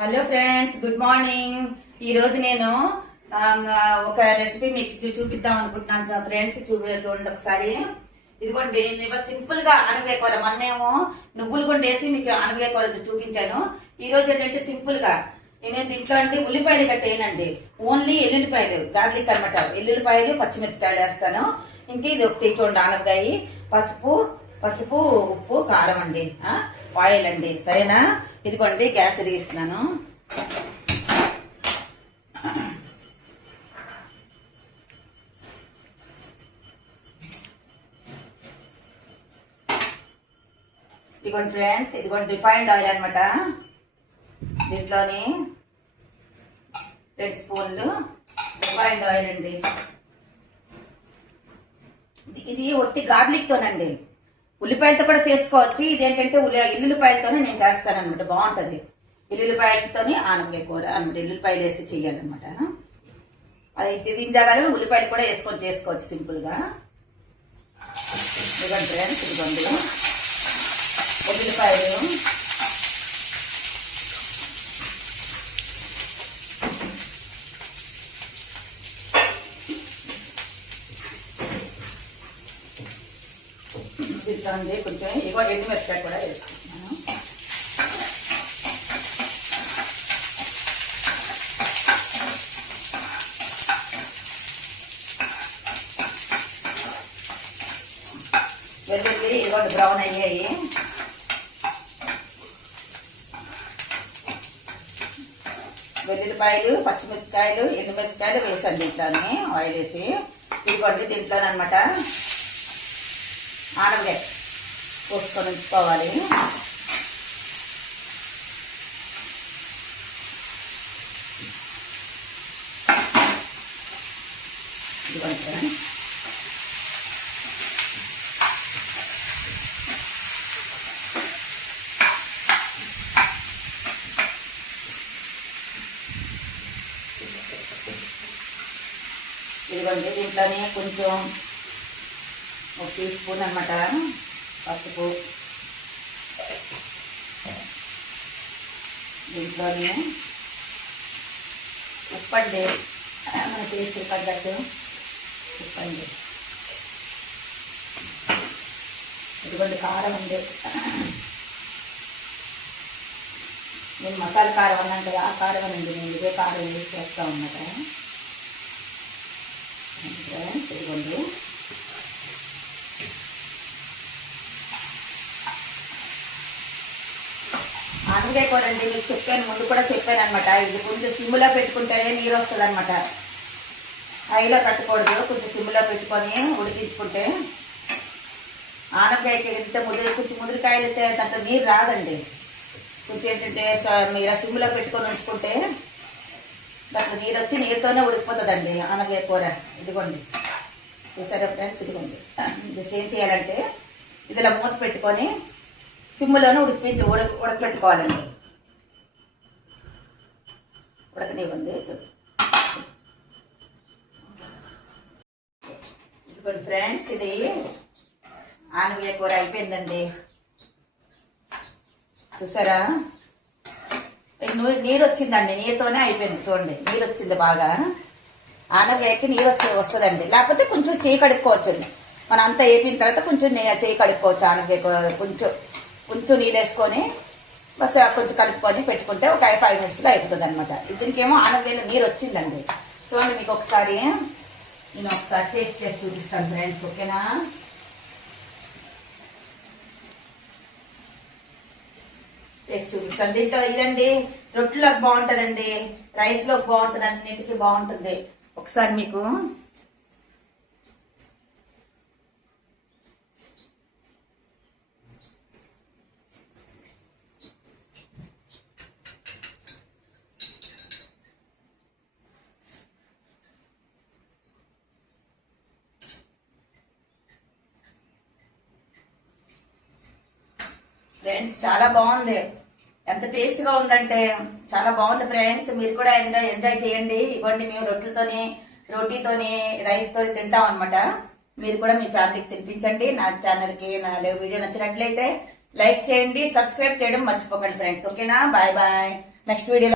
Hello friends, good morning. ఈ రోజు నేను ఒక రెసిపీ మీకు చూపిద్దాం అనుకుంటున్నాను ఫ్రెండ్స్. చూడండి ఒకసారి. ఇదిగోండి, నేను సింపుల్ గా అనపకాయ కూర, మొన్నేమో నువ్వులు గుండె వేసి మీకు అనపకాయ కూర చూపించాను. ఈ రోజు ఏంటంటే సింపుల్ గా నేను దీంట్లో అండి ఉల్లిపాయలు కట్టేయనండి, ఓన్లీ ఎల్లుల్లిపాయలు, గార్లిక్ అనమాట. ఎల్లుల్లిపాయలు, పచ్చిమిరపకాయలు వేస్తాను. ఇంకా ఇది ఒకటి చూడండి, అనపకాయ, పసుపు, ఉప్పు, కారం అండి, ఆయిల్ అండి. సరేనా? ఇదిగోండి, గ్యాస్ వెలిగిస్తున్నాను. ఇదిగోండి ఫ్రెండ్స్, ఇదిగోండి రిఫైన్డ్ ఆయిల్ అనమాట. దీంట్లోని 2 స్పూన్లు రిఫైన్డ్ ఆయిల్ అండి. ఇది ఒట్టి గార్లిక్ తోనండి, ఉల్లిపాయలతో కూడా చేసుకోవచ్చు. ఇదేంటంటే ఎల్లుల్లిపాయలతోనే నేను చేస్తాను అనమాట, బాగుంటది. ఎల్లుల్లిపాయలతోని ఆనపకాయ కూర అనమాట, ఎల్లుల్లిపాయలు వేసి చెయ్యాలన్నమాట. అది దీని జాగాలో ఉల్లిపాయలు కూడా వేసుకొని చేసుకోవచ్చు సింపుల్ గా. ఇదిగోండి ఫ్రెండ్స్, ఇదిగోండి ఎల్లుల్లిపాయలు, దీంట్లో కొంచెం ఇగో ఎండుమిరపకాయ కూడా వేసుకుంటున్నాను. వెల్లుల్లి ఇవ్వండి బ్రౌన్ అయ్యాయి. వెల్లుల్లిపాయలు, పచ్చిమిరపకాయలు, ఎండుమిరపకాయలు వేసాను దీంట్లోనే ఆయిల్ వేసి. ఇదిగోండి దీంట్లోనమాట ఆనపకాయ పోసుకొని ఉంచుకోవాలి. ఇదిగోండి ఇదిగోండి దీంట్లోనే కొంచెం 1 టీ స్పూన్ అనమాట పసుపు, దీంట్లోనే ఉప్పండి, మన టేస్ట్ తగ్గట్టు ఉప్పండి. ఇదిగోండి కారం అండి, నేను మసాలా కారం అన్నాను కదా, ఆ కారం అనండి, నేను ఇదే కారం యూజ్ చేస్తా ఉన్నమాట. ఇదిగోండి ఆనపకాయ కూర అండి, మీకు చెప్పాను, ముందు కూడా చెప్పాను అనమాట. ఇది కొంచెం సిమ్లో పెట్టుకుంటేనే నీరు వస్తుంది అనమాట, హైలో పెట్టకూడదు. కొంచెం సిమ్లో పెట్టుకొని ఉడికించుకుంటే ఆనపకాయకి ఎంత కొంచెం ముదిరికాయలు అయితే దాంట్లో నీరు రాదండి. కొంచెం ఏంటంటే మీరు సిమ్లో పెట్టుకొని ఉంచుకుంటే దాంట్లో నీరు వచ్చి నీరుతోనే ఉడికిపోతుందండి ఆనపకాయ కూర. ఇదిగోండి చూసారా ఫ్రెండ్స్, ఇదిగోండి. జస్ట్ ఏం చేయాలంటే ఇదిలా మూత పెట్టుకొని సిమ్లోనే ఉడకపెట్టుకోవాలండి, ఉడకనివ్వండి. ఇదిగోండి ఫ్రెండ్స్, ఇది ఆనపకాయ కూర అయిపోయిందండి. చూసారా, నీరు వచ్చిందండి, నీరుతోనే అయిపోయింది. చూడండి, నీరు వచ్చింది బాగా. ఆనపకాయకి నీరు వస్తుందండి, లేకపోతే కొంచెం చేయి కడుక్కోవచ్చు అండి. మనం అంతా వేపిన తర్వాత కొంచెం చేయి కడుక్కోవచ్చు. ఆనపకాయ కొంచెం నీళ్ళు వేసుకొని బస్ కొంచెం కలుపుకొని పెట్టుకుంటే ఒక 5 మినిట్స్లో అయిపోతుంది అనమాట. దీనికేమో ఆనపకాయలో నీరు వచ్చిందండి. చూడండి, మీకు ఒకసారి నేను టేస్ట్ చేసి చూపిస్తాను ఫ్రెండ్స్, ఓకేనా? టేస్ట్ చూపిస్తాను. దీంట్లో ఇదండి రొట్టెలోకి బాగుంటుందండి, రైస్లోకి బాగుంటుంది, అన్నింటికి బాగుంటుంది. ఒకసారి మీకు ఫ్రెండ్స్ చాలా బాగుంది, ఎంత టేస్ట్ గా ఉందంటే చాలా బాగుంది ఫ్రెండ్స్. మీరు కూడా ఎంజాయ్ చేయండి. ఇవ్వండి, మేము రోటీతోని రైస్ తోని తింటాం అనమాట. మీరు కూడా మీ ఫ్యామిలీకి తినిపించండి. నా ఛానల్ కి నా వీడియో నచ్చినట్లయితే లైక్ చేయండి, సబ్స్క్రైబ్ చేయడం మర్చిపోకండి ఫ్రెండ్స్, ఓకేనా? Bye bye. నెక్స్ట్ వీడియోలో